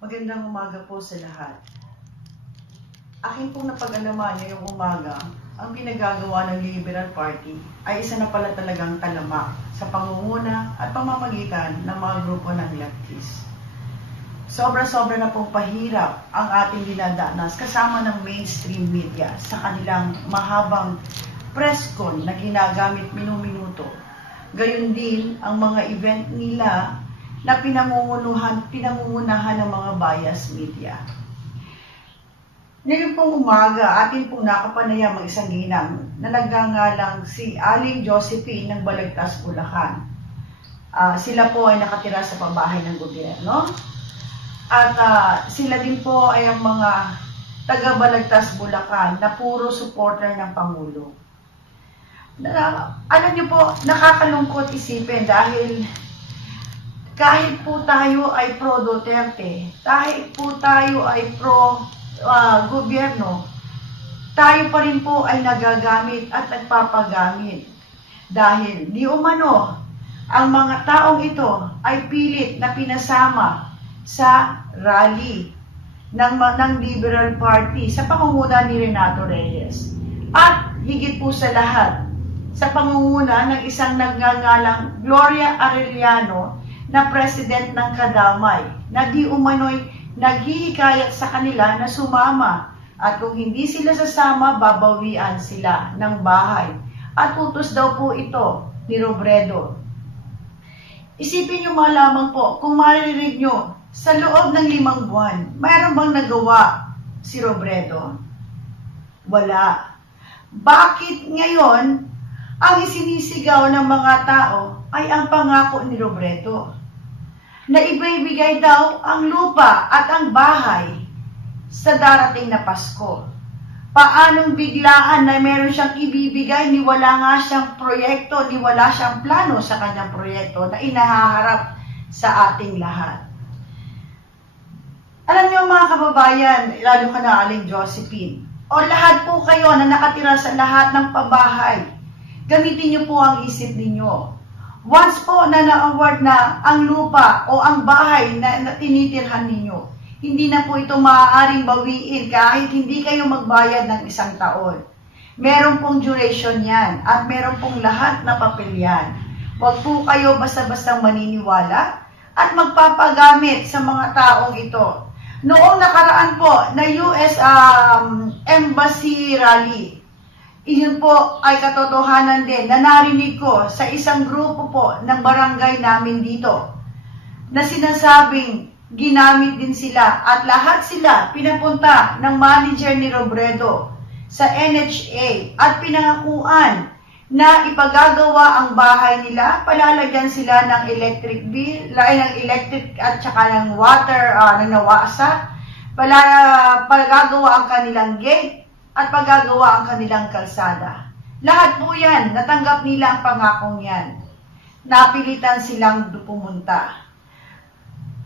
Magandang umaga po sa lahat. Akin pong napag-alaman ngayong umaga, ang pinagagawa ng Liberal Party ay isa na pala talagang talamak sa pangunguna at pamamagitan ng mga grupo ng leftist. Sobra-sobra na pong pahirap ang ating dinadanas kasama ng mainstream media sa kanilang mahabang press con na ginagamit minuminuto. Gayon din ang mga event nila na pinangungunahan ng mga bias media. Ngayon pong umaga, atin pong nakapanayam ang isang ginang na nagngangalang si Aling Josephine ng Balagtas, Bulacan. Sila po ay nakatira sa pabahay ng gobyerno. At sila din po ay ang mga taga-Balagtas, Bulacan na puro supporter ng Pangulo. Alam niyo po, nakakalungkot isipin dahil kahit po tayo ay pro Duterte, kahit po tayo ay pro gobyerno, tayo pa rin po ay nagagamit at nagpapagamit. Dahil di umano, ang mga taong ito ay pilit na pinasama sa rally ng Liberal Party sa pangunguna ni Renato Reyes. At higit po sa lahat, sa pangunguna ng isang nagngangalang Gloria Arellano na president ng Kadamay, na di umano'y naghihikayat sa kanila na sumama, at kung hindi sila sasama, babawian sila ng bahay. At utos daw po ito ni Robredo. Isipin nyo lamang po, kung maririnig nyo, sa loob ng 5 buwan, mayroon bang nagawa si Robredo? Wala. Bakit ngayon, ang isinisigaw ng mga tao ay ang pangako ni Robredo na ibibigay daw ang lupa at ang bahay sa darating na Pasko? Paanong biglaan na meron siyang ibibigay ni wala nga siyang proyekto, ni wala siyang plano sa kanyang proyekto na inahaharap sa ating lahat? Alam niyo mga kababayan, lalo ka na Aling Josephine, o lahat po kayo na nakatira sa lahat ng pabahay, gamitin niyo po ang isip ninyo. Once po na na-award na ang lupa o ang bahay na tinitirhan ninyo, hindi na po ito maaaring bawiin kahit hindi kayo magbayad ng 1 taon. Meron pong duration yan at meron pong lahat na papel yan. Huwag po kayo basta-bastang maniniwala at magpapagamit sa mga taong ito. Noong nakaraan po na US Embassy Rally, iyon po ay katotohanan din na narinig ko sa isang grupo po ng barangay namin dito na sinasabing ginamit din sila at lahat sila pinapunta ng manager ni Robredo sa NHA at pinangakuan na ipagagawa ang bahay nila, palalagyan sila ng electric bill, ng electric at saka ng water na nawasa, pagagawa ang kanilang gate, at paggagawa ang kanilang kalsada. Lahat po yan, natanggap nila ang pangakong yan. Napilitan silang pumunta.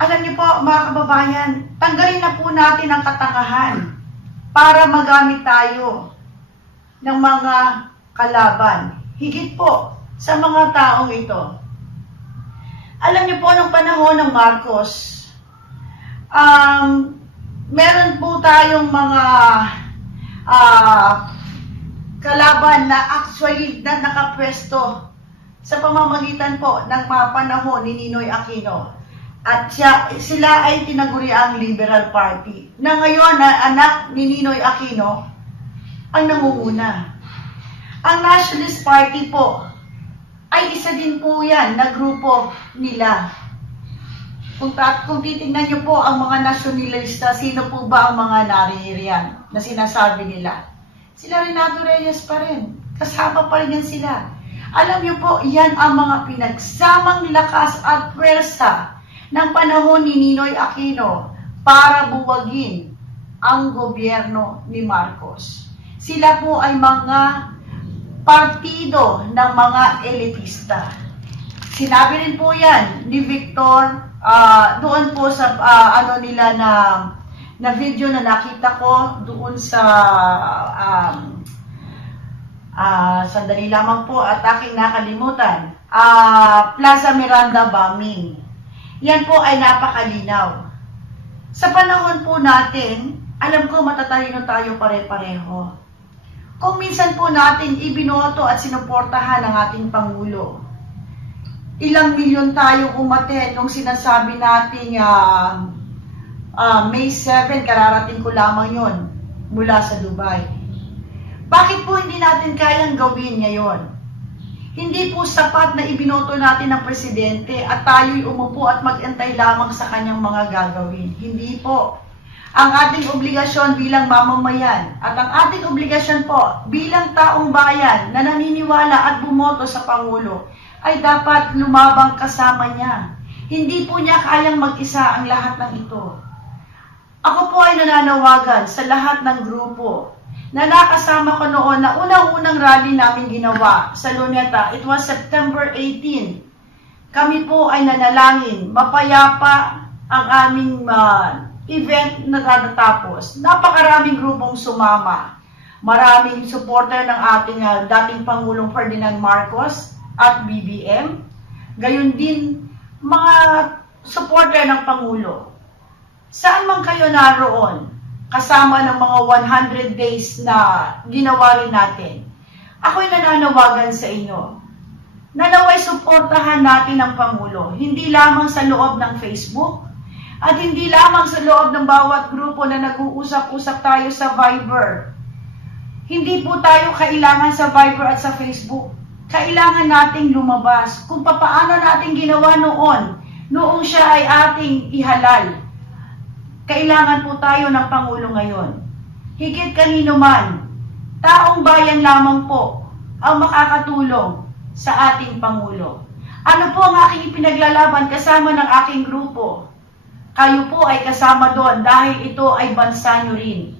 Alam niyo po mga kababayan, tanggalin na po natin ang katangahan para magamit tayo ng mga kalaban. Higit po sa mga taong ito. Alam niyo po nung panahon ng Marcos, meron po tayong mga kalaban na actually na nakapwesto sa pamamagitan po ng mga panahon ni Ninoy Aquino. At sila ay tinaguri ang Liberal Party, na ngayon na anak ni Ninoy Aquino ang nangunguna. Ang Nationalist Party po ay isa din po yan na grupo nila. Kung titingnan nyo po ang mga nasyonalista, sino po ba ang mga naririyan na sinasabi nila? Sila Renato Reyes pa rin. Kasama pa rin yan sila. Alam nyo po, yan ang mga pinagsamang lakas at pwersa ng panahon ni Ninoy Aquino para buwagin ang gobyerno ni Marcos. Sila po ay mga partido ng mga elitista. Sinabi rin po yan ni Victor doon po sa nila na video na nakita ko doon sa sandali lamang po at aking nakalimutan, Plaza Miranda bombing. Yan po ay napakalinaw. Sa panahon po natin, alam ko matatalino tayo pare-pareho. Kung minsan po natin ibinoto at sinuportahan ang ating Pangulo, ilang milyon tayo umaten nung sinasabi nating May 7, kararating ko lamang yon mula sa Dubai. Bakit po hindi natin kayang gawin ngayon? Hindi po sapat na ibinoto natin ng presidente at tayo'y umupo at mag-antay lamang sa kanyang mga gagawin. Hindi po. Ang ating obligasyon bilang mamamayan at ang ating obligasyon po bilang taong bayan na naniniwala at bumoto sa Pangulo ay dapat lumabang kasama niya. Hindi po niya kayang mag-isa ang lahat ng ito. Ako po ay nananawagan sa lahat ng grupo na nakasama ko noon na unang-unang rally namin ginawa sa Luneta. It was September 18. Kami po ay nanalangin, mapayapa ang aming event na natatapos. Napakaraming grupong sumama. Maraming supporter ng ating dating Pangulong Ferdinand Marcos at BBM. Gayon din mga supporter ng Pangulo. Saan man kayo naroon, kasama ng mga 100 days na ginawa rin natin, ako'y nananawagan sa inyo na naway suportahan natin ang Pangulo, hindi lamang sa loob ng Facebook at hindi lamang sa loob ng bawat grupo na nag-uusap-usap tayo sa Viber. Hindi po tayo kailangan sa Viber at sa Facebook. Kailangan nating lumabas kung paano natin ginawa noong siya ay ating ihalal. Kailangan po tayo ng Pangulo ngayon. Higit kanino man, taong bayan lamang po ang makakatulong sa ating Pangulo. Ano po ang aking ipinaglalaban kasama ng aking grupo? Kayo po ay kasama doon dahil ito ay bansa nyo rin.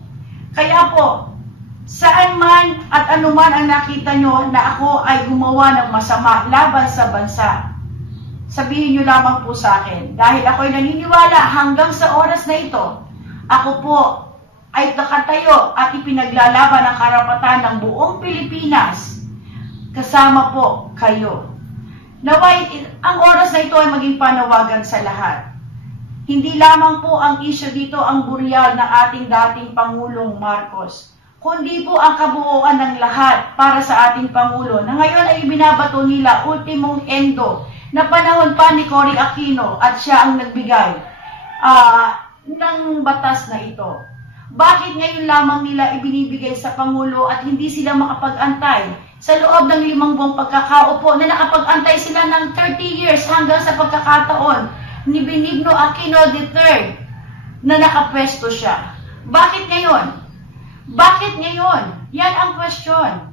Kaya po, saan man at anuman ang nakita nyo na ako ay gumawa ng masama laban sa bansa, sabihin nyo lamang po sa akin. Dahil ako'y naniniwala hanggang sa oras na ito, ako po ay nakatayo at ipinaglalaban ang karapatan ng buong Pilipinas. Kasama po kayo. Naway, ang oras na ito ay maging panawagan sa lahat. Hindi lamang po ang issue dito ang buryal ng ating dating Pangulong Marcos, kundi po ang kabuuan ng lahat para sa ating Pangulo na ngayon ay binabato nila ultimong endo na panahon pa ni Cory Aquino at siya ang nagbigay ng batas na ito. Bakit ngayon lamang nila ibinibigay sa Pangulo at hindi sila makapag-antay sa loob ng 5 buwang pagkakaupo na nakapag-antay sila ng 30 years hanggang sa pagkakataon ni Benigno Aquino III na nakapwesto siya? Bakit ngayon? Bakit ngayon? Yan ang question.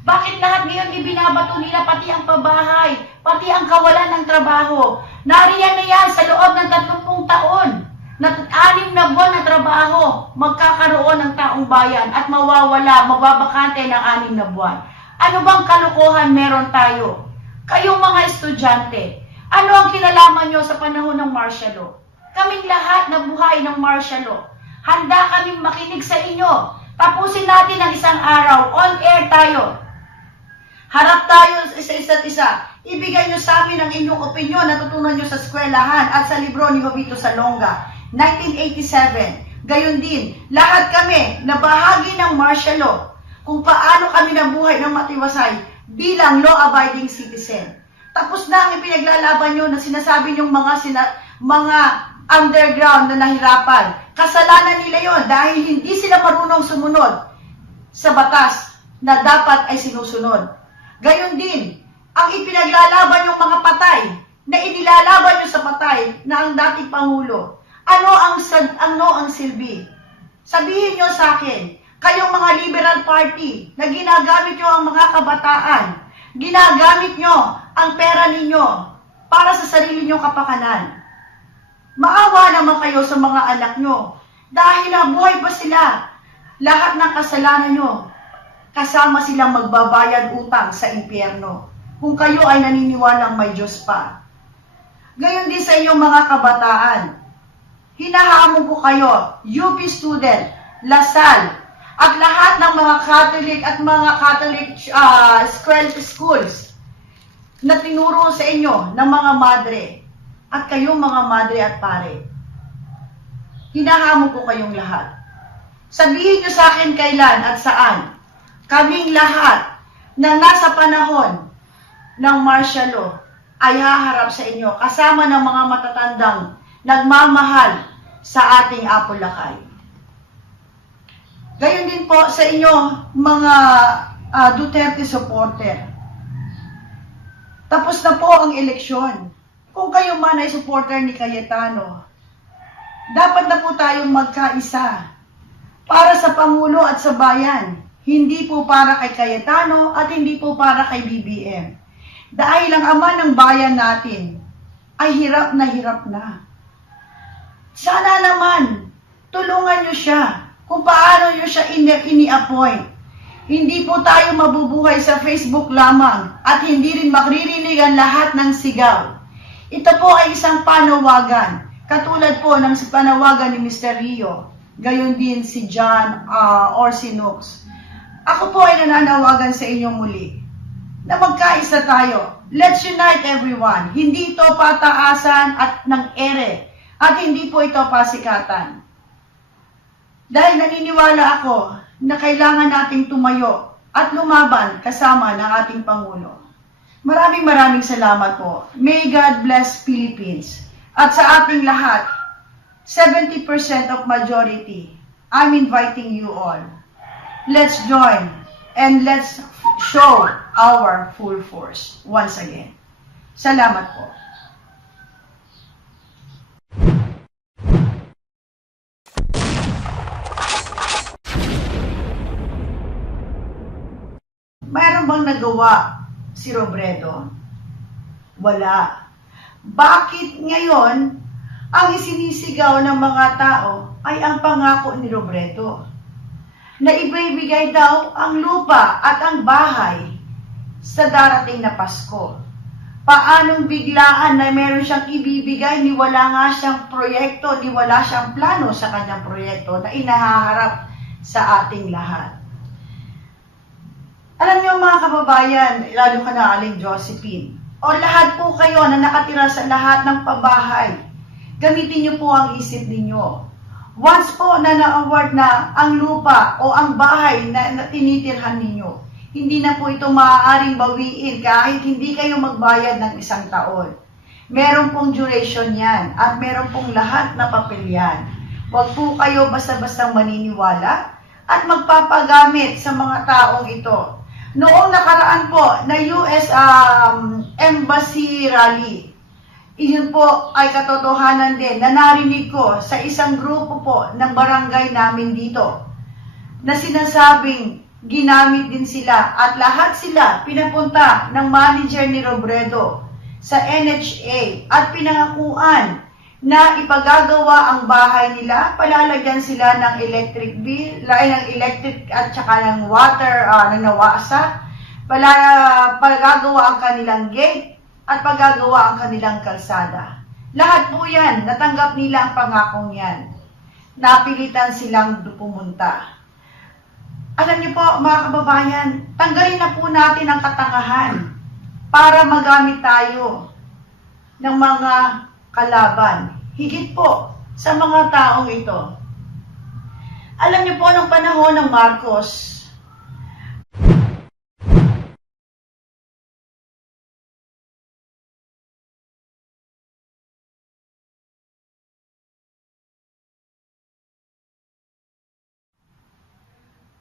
Bakit lahat ngayon ibinabato nila pati ang pabahay, pati ang kawalan ng trabaho? Nariyan na yan sa loob ng 30 taon. Na 6 na buwan na trabaho, magkakaroon ng taong bayan at mababakante ng 6 na buwan. Ano bang kalokohan meron tayo? Kayong mga estudyante, ano ang kinalaman nyo sa panahon ng martial law? Kaming lahat na buhay ng martial law. Handa kaming makinig sa inyo. Tapusin natin ang isang araw. On air tayo. Harap tayo sa isa't isa. Ibigay nyo sa amin ang inyong opinyon na tutunan nyo sa eskwelahan at sa libro ni Jovito Salonga, 1987. Gayon din, lahat kami na bahagi ng martial law kung paano kami nabuhay ng matiwasay bilang law-abiding citizen. Tapos na ang ipinaglalaban nyo na sinasabi nyong mga underground na nahirapan. Kasalanan nila yon dahil hindi sila marunong sumunod sa batas na dapat ay sinusunod. Gayon din, ang ipinaglalaban yung mga patay na inilalaban nyo sa patay na ang dating Pangulo. Ano ang silbi? Sabihin nyo sa akin, kayong mga liberal party na ginagamit nyo ang mga kabataan, ginagamit nyo ang pera ninyo para sa sarili nyong kapakanan. Maawa naman kayo sa mga anak nyo dahil nabuhay pa sila. Lahat ng kasalanan nyo, kasama silang magbabayad utang sa impyerno kung kayo ay naniniwalang may Diyos pa. Gayon din sa inyong mga kabataan. Hinahamon ko kayo, UP student, Lasal, at lahat ng mga Catholic at mga Catholic schools na tinuro sa inyo ng mga madre at kayong mga madre at pare. hinahamon ko kayong lahat. Sabihin niyo sa akin kailan at saan. Kaming lahat na nasa panahon ng martial law ay haharap sa inyo kasama ng mga matatandang nagmamahal sa ating Apolacay. Gayon din po sa inyo mga Duterte supporter. Tapos na po ang eleksyon. Kung kayo man ay supporter ni Cayetano, dapat na po tayong magkaisa para sa Pangulo at sa bayan. Hindi po para kay Cayetano at hindi po para kay BBM. Dahil ang ama ng bayan natin ay hirap na. Sana naman, tulungan nyo siya kung paano nyo siya ini-appoint. Hindi po tayo mabubuhay sa Facebook lamang at hindi rin makririnig ang lahat ng sigaw. Ito po ay isang panawagan, katulad po ng panawagan ni Mr. Rio, gayon din si John or si Nux. Ako po ay nananawagan sa inyo muli na magkaisa tayo. Let's unite everyone. Hindi ito pataasan at ng ere at hindi po ito pasikatan. Dahil naniniwala ako na kailangan nating tumayo at lumaban kasama ng ating Pangulo. Maraming salamat po. May God bless Philippines. At sa ating lahat, 70% of majority, I'm inviting you all. Let's join and let's show our full force once again. Salamat po. Mayroon bang nagawa si Robredo? Wala. Bakit ngayon ang isinisigaw ng mga tao ay ang pangako ni Robredo? Na ibibigay daw ang lupa at ang bahay sa darating na Pasko. Paanong biglaan na meron siyang ibibigay ni wala nga siyang proyekto, ni wala siyang plano sa kanyang proyekto na inahaharap sa ating lahat? Alam niyo mga kababayan, lalo ka na Aling Josephine, o lahat po kayo na nakatira sa lahat ng pabahay, gamitin niyo po ang isip ninyo. Once po na na-award na ang lupa o ang bahay na tinitirhan ninyo, hindi na po ito maaaring bawiin kahit hindi kayo magbayad ng 1 taon. Meron pong duration yan at meron pong lahat na papel yan. Huwag po kayo basta-basta maniniwala at magpapagamit sa mga taong ito. Noong nakaraan po na US Embassy Rally, iyon po ay katotohanan din na narinig ko sa isang grupo po ng barangay namin dito na sinasabing ginamit din sila at lahat sila pinapunta ng manager ni Robredo sa NHA at pinangakuan na ipagagawa ang bahay nila, palalagyan sila ng electric bill, ng electric at saka ng water na nawasa, pagagawa ang kanilang gate at pagagawa ang kanilang kalsada. Lahat po yan, natanggap nila ang pangakong yan. Napilitan silang pumunta. Alam niyo po mga kababayan, tanggalin na po natin ang katangahan para magamit tayo ng mga kalaban. Higit po sa mga taong ito. Alam niyo po, nung panahon ng Marcos,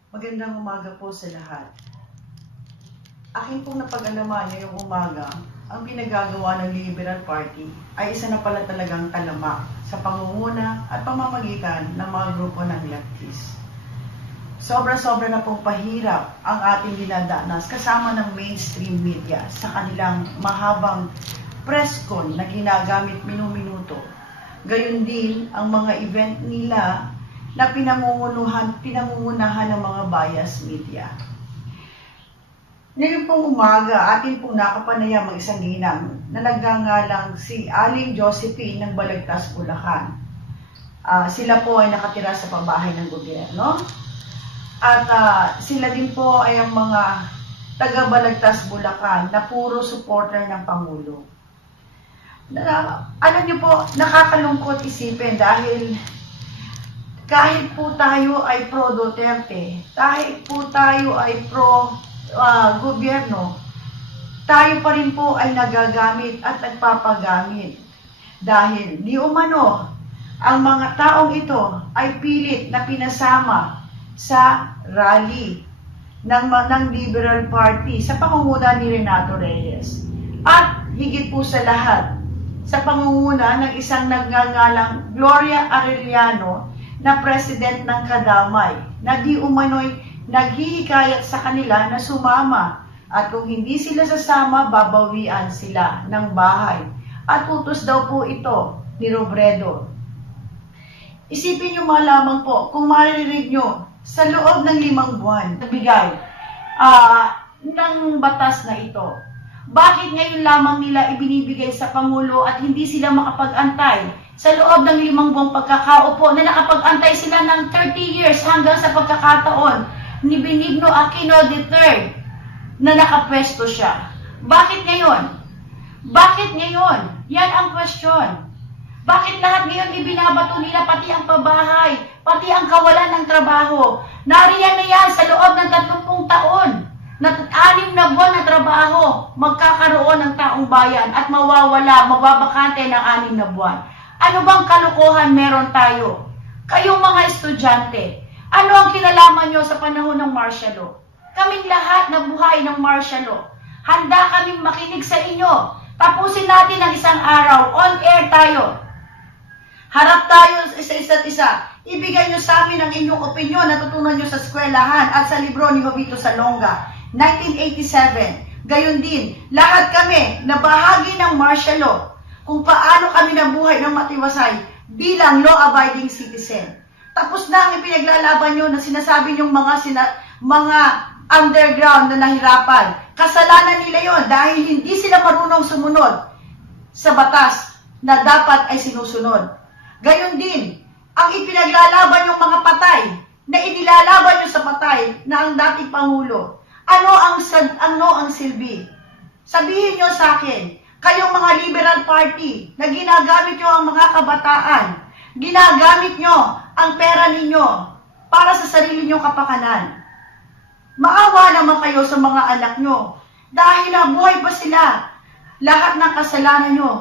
magandang umaga po sa lahat. Akin pong napag-alaman ngayong umaga, ang pinagagawa ng Liberal Party ay isa na pala talagang talamak sa pangunguna at pamamagitan ng mga grupo ng leftist. Sobra-sobra na pong pahirap ang ating dinadanas kasama ng mainstream media sa kanilang mahabang press con na ginagamit minuminuto. Gayon din ang mga event nila na pinangungunahan ng mga bias media. Ngayon pong umaga, atin pong nakapanayam ang isang ginang na nagngangalang si Aling Josephine ng Balagtas, Bulacan. Sila po ay nakatira sa pabahay ng gobyerno. At sila din po ay ang mga taga Balagtas, Bulacan na puro supporter ng Pangulo. Alam niyo po, nakakalungkot isipin dahil kahit po tayo ay pro Duterte, kahit po tayo ay pro gobyerno, tayo pa rin po ay nagagamit at nagpapagamit. Dahil di umano, ang mga taong ito ay pilit na pinasama sa rally ng Liberal Party sa pangunguna ni Renato Reyes. At higit po sa lahat, sa pangunguna ng isang nagngangalang Gloria Arellano na president ng Kadamay, na di umano'y naghihikayat sa kanila na sumama. At kung hindi sila sasama, babawian sila ng bahay. At utos daw po ito ni Robredo. Isipin nyo mga lamang po, kung maririnig nyo, sa loob ng 5 buwan, nagbigay ng batas na ito. Bakit ngayon lamang nila ibinibigay sa Pangulo at hindi sila makapag-antay sa loob ng 5 buwang pagkakaupo na nakapag-antay sila ng 30 years hanggang sa pagkakataon ni Benigno Aquino III na nakapwesto siya? Bakit ngayon? Bakit ngayon? Yan ang question. Bakit lahat ngayon ibinabato nila, pati ang pabahay, pati ang kawalan ng trabaho? Nariyan na yan sa loob ng 30 taon. Na 6 na buwan na trabaho, magkakaroon ng taong bayan at mawawala, mababakante ng 6 na buwan. Ano bang kalokohan meron tayo? Kayong mga estudyante, ano ang kinalaman nyo sa panahon ng martial law? Kaming lahat na buhay ng martial law. Handa kaming makinig sa inyo. Tapusin natin ang isang araw. On air tayo. Harap tayo sa isa't isa. Ibigay nyo sa amin ang inyong opinyon na tutunan nyo sa eskwelahan at sa libro ni Jovito Salonga, 1987. Gayon din, lahat kami na bahagi ng martial law kung paano kami nabuhay ng matiwasay bilang law-abiding citizen. Tapos na ang ipinaglalaban nyo na sinasabi nyong mga underground na nahirapan. Kasalanan nila yon dahil hindi sila marunong sumunod sa batas na dapat ay sinusunod. Gayon din, ang ipinaglalaban yung mga patay na inilalaban nyo sa patay na ang dating Pangulo. Ano ang silbi? Sabihin nyo sa akin, kayong mga Liberal Party na ginagamit nyo ang mga kabataan, ginagamit nyo ang pera ninyo para sa sarili nyong kapakanan. Maawa naman kayo sa mga anak nyo dahil nabuhay pa sila. Lahat ng kasalanan nyo,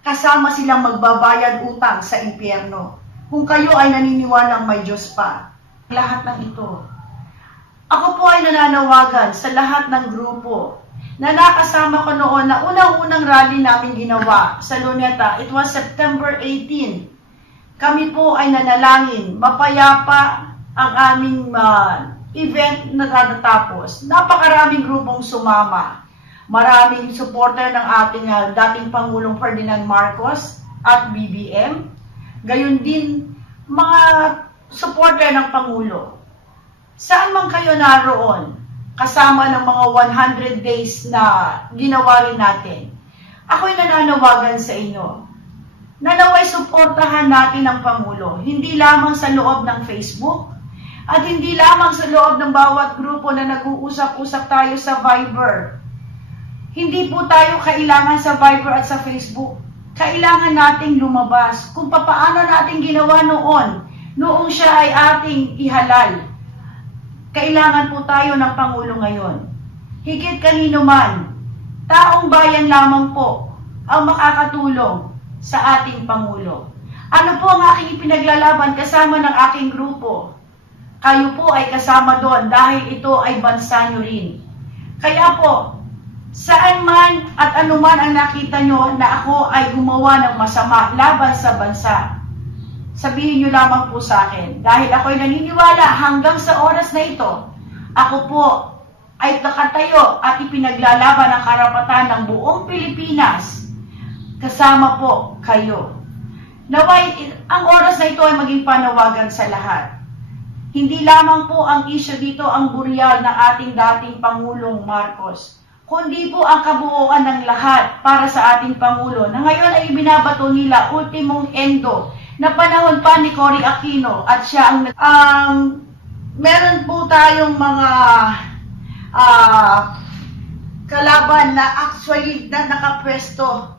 kasama silang magbabayad utang sa impyerno. Kung kayo ay naniniwalang may Diyos pa. Lahat ng ito. Ako po ay nananawagan sa lahat ng grupo na nakasama ko noon na unang-unang rally namin ginawa sa Luneta. It was September 18. Kami po ay nanalangin. Mapayapa ang aming event na natatapos. Napakaraming grupong sumama. Maraming supporter ng ating dating Pangulong Ferdinand Marcos at BBM. Gayon din mga supporter ng Pangulo. Saan man kayo naroon, kasama ng mga 100 days na ginawa rin natin, ako'y nananawagan sa inyo na naway suportahan natin ang Pangulo, hindi lamang sa loob ng Facebook at hindi lamang sa loob ng bawat grupo na nag-uusap-usap tayo sa Viber. Hindi po tayo kailangan sa Viber at sa Facebook. Kailangan nating lumabas kung paano natin ginawa noong siya ay ating ihalal. Kailangan po tayo ng Pangulo ngayon. Higit kanino man, taong bayan lamang po ang makakatulong sa ating Pangulo. Ano po ang aking ipinaglalaban kasama ng aking grupo? Kayo po ay kasama doon dahil ito ay bansa nyo rin. Kaya po, saan man at anuman ang nakita nyo na ako ay gumawa ng masama laban sa bansa, sabihin nyo lamang po sa akin. Dahil ako'y naniniwala hanggang sa oras na ito, ako po ay nakatayo at ipinaglalaban ang karapatan ng buong Pilipinas. Kasama po kayo. Naway, ang oras na ito ay maging panawagan sa lahat. Hindi lamang po ang isyu dito ang buryal ng ating dating Pangulong Marcos, kundi po ang kabuuan ng lahat para sa ating Pangulo na ngayon ay binabato nila ultimong endo na panahon pa ni Cory Aquino at siya ang meron po tayong mga kalaban na actually na nakapwesto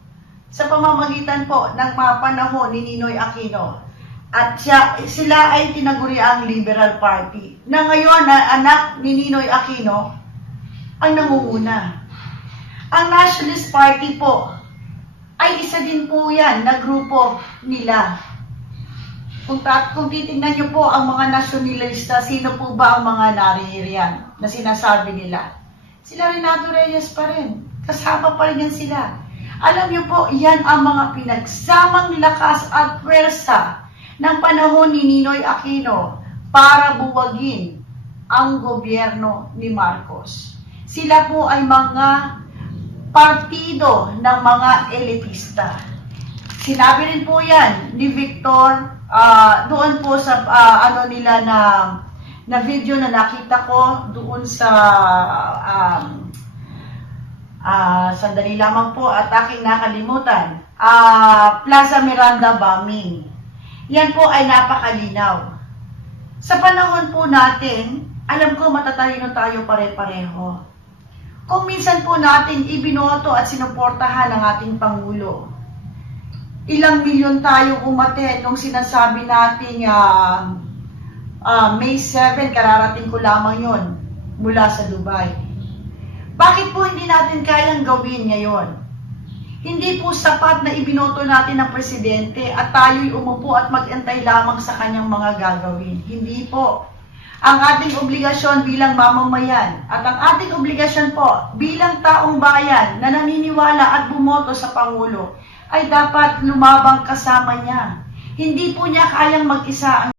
sa pamamagitan po ng mga panahon ni Ninoy Aquino. At sila ay tinaguri ang Liberal Party, na ngayon na anak ni Ninoy Aquino ang nangunguna. Ang Nationalist Party po ay isa din po yan na grupo nila. Kung titingnan nyo po ang mga nasyonalista, sino po ba ang mga naririyan na sinasabi nila? Sila Renato Reyes pa rin. Kasama pa rin yan sila. Alam nyo po, yan ang mga pinagsamang lakas at pwersa ng panahon ni Ninoy Aquino para buwagin ang gobyerno ni Marcos. Sila po ay mga partido ng mga elitista. Sinabi rin po yan ni Victor doon po sa nila na video na nakita ko doon sa sandali lamang po at aking nakalimutan, Plaza Miranda bombing. Yan po ay napakalinaw. Sa panahon po natin, alam ko matatalino tayo pare-pareho. Kung minsan po natin ibinoto at sinuportahan ang ating Pangulo, ilang milyon tayo umaten nung sinasabi natin May 7, kararating ko lamang yon mula sa Dubai. Bakit po hindi natin kayang gawin ngayon? Hindi po sapat na ibinoto natin ang presidente at tayo'y umupo at mag-antay lamang sa kanyang mga gagawin. Hindi po. Ang ating obligasyon bilang mamamayan at ang ating obligasyon po bilang taong bayan na naniniwala at bumoto sa Pangulo ay dapat lumabang kasama niya. Hindi po niya kayang mag-isa ang